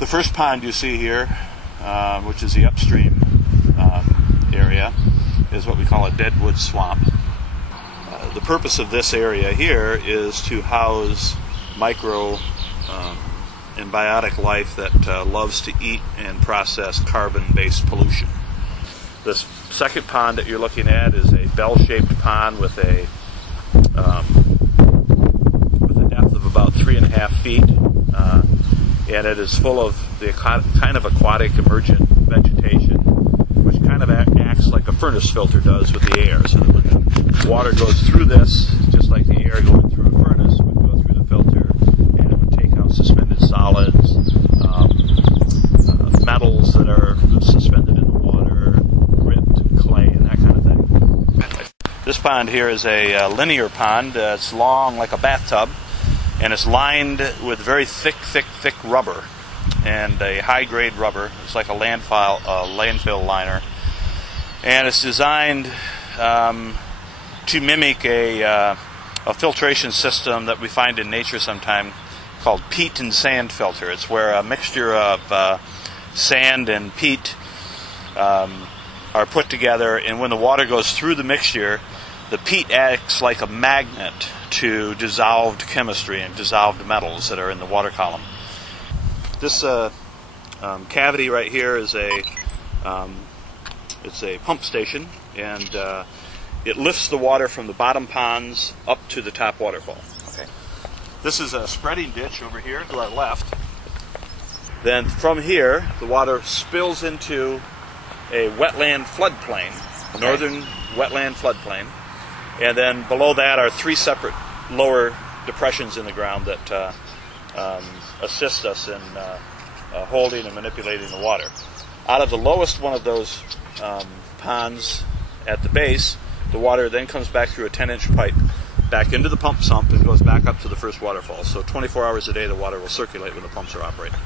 The first pond you see here, which is the upstream area, is what we call a deadwood swamp. The purpose of this area here is to house micro and biotic life that loves to eat and process carbon-based pollution. This second pond that you're looking at is a bell-shaped pond with a depth of about 3.5 feet, and it is full of the kind of aquatic emergent vegetation, which kind of acts like a furnace filter does with the air. So that when the water goes through this, just like the air going through a furnace would go through the filter, and it would take out suspended solids, metals that are suspended in the water, grit and clay and that kind of thing. This pond here is a linear pond. It's long like a bathtub, and it's lined with very thick rubber, and a high-grade rubber. It's like a landfill liner, and it's designed to mimic a filtration system that we find in nature sometime called peat and sand filter. It's where a mixture of sand and peat are put together, and when the water goes through the mixture, the peat acts like a magnet to dissolved chemistry and dissolved metals that are in the water column. This cavity right here is it's a pump station, and it lifts the water from the bottom ponds up to the top waterfall. Okay. This is a spreading ditch over here to our left. Then from here, the water spills into a wetland floodplain, northern wetland floodplain, and then below that are 3 separate lower depressions in the ground that assist us in holding and manipulating the water. Out of the lowest one of those ponds at the base, the water then comes back through a 10-inch pipe back into the pump sump and goes back up to the first waterfall. So 24 hours a day the water will circulate when the pumps are operating.